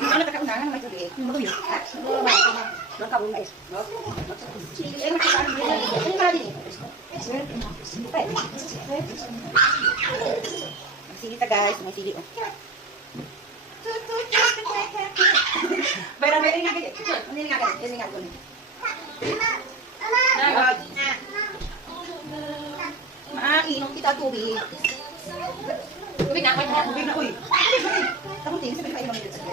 Ano ka kaunahan ng may tubig? Ano yun? Magkabong guys. Sili ta guys, may sili oh. Bayang nga ganyan. Hindi nga ganyan. Hindi nga ganyan. Inom kita tubig. Tubig na, tubig na, uy. Tapos tingin, sabi ka inom dito sa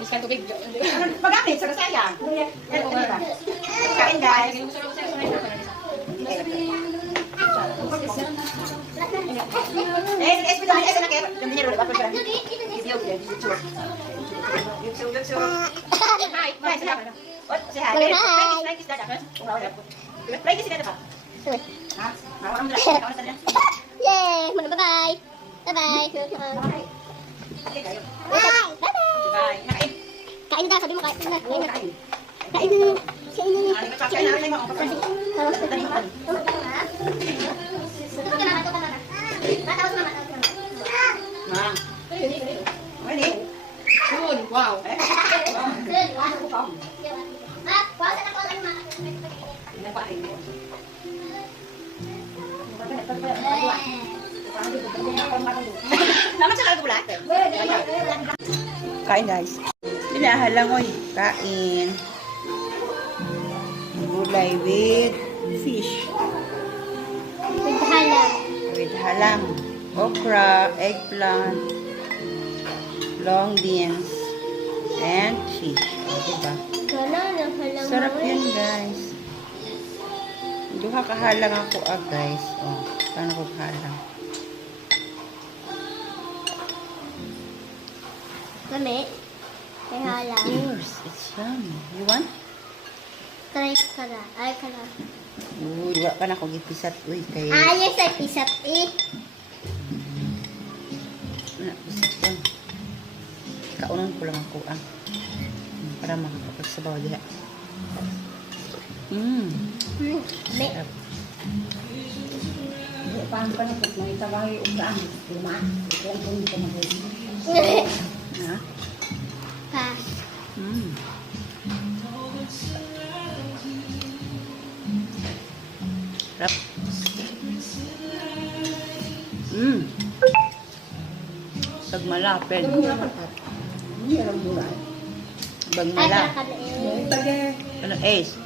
Biskan tubig. Pag-amin, sa kasaya. Kain guys. Yay! Bye-bye! Bye-bye! Bye. Kain na, sabi mo kain na. Kain na. Kain na. Kain na. Wow. Kain guys. Binahalangoy. Kain. Gulay with fish. With halang. With halang. Okra, eggplant, long beans, and fish. Diba? Sarap yun guys. Duha kahalang ako guys. Oh, paano ko kahalang? Mami, may halang. Yours, it's yummy. You want? Try ka na. Ay ka na. Diba pa na ako gipisat. Uy, kayo. Ayos ay pisat eh. Pisat yan. Kaunan ko lang ako para makakapagsabaw diha. Sarap. Paano pa na po may tabahay ugaan? Luma? Ito ang kung ito ha? Pass. Sarap. Pagmalapin. Pagmalapin. Ano, Ace?